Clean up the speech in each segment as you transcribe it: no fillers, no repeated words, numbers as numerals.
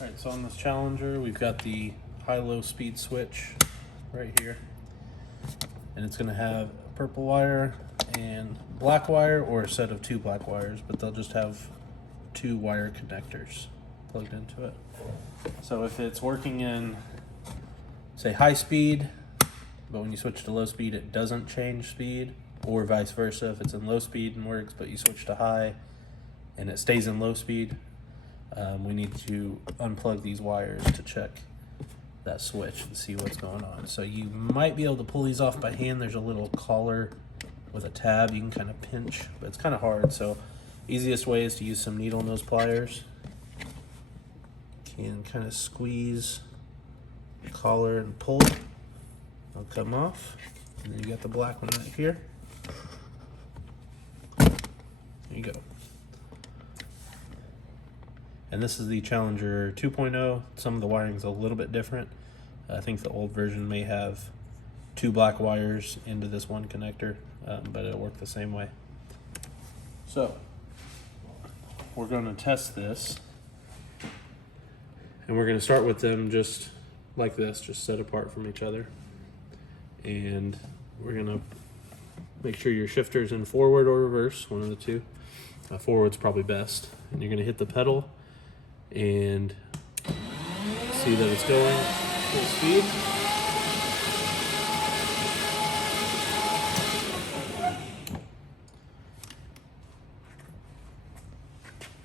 Alright, so on this Challenger, we've got the high-low speed switch right here. And it's going to have purple wire and black wire, or a set of two black wires, but they'll just have two wire connectors plugged into it. So if it's working in, say, high speed, but when you switch to low speed it doesn't change speed, or vice versa, if it's in low speed and works but you switch to high and it stays in low speed, we need to unplug these wires to check that switch and see what's going on. So you might be able to pull these off by hand. There's a little collar with a tab you can kind of pinch, but it's kind of hard. So easiest way is to use some needle nose pliers. You can kind of squeeze the collar and pull it. It'll come off. And then you got the black one right here. There you go. And this is the Challenger 2.0. Some of the wiring's a little bit different. I think the old version may have two black wires into this one connector, but it'll work the same way. So we're going to test this, and we're going to start with them just like this, just set apart from each other. And we're going to make sure your shifter's in forward or reverse, one of the two. Forward's probably best. And you're going to hit the pedal and see that it's going full speed.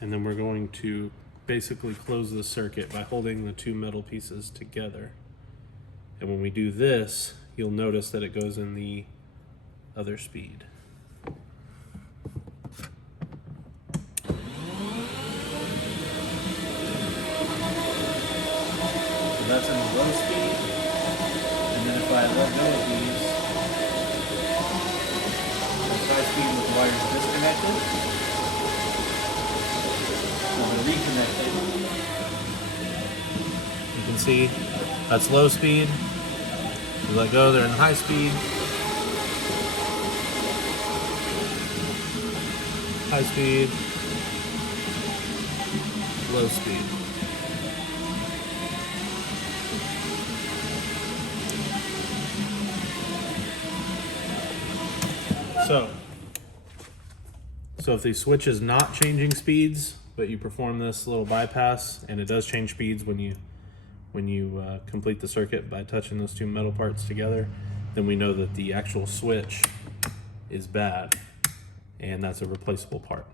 And then we're going to basically close the circuit by holding the two metal pieces together. And when we do this, you'll notice that it goes in the other speed. That's in the low speed, and then if I let go of these, that's high speed with the wires disconnected, so they're reconnected. You can see that's low speed. You let go, they're in high speed. High speed, low speed. So if the switch is not changing speeds, but you perform this little bypass, and it does change speeds when you complete the circuit by touching those two metal parts together, then we know that the actual switch is bad, and that's a replaceable part.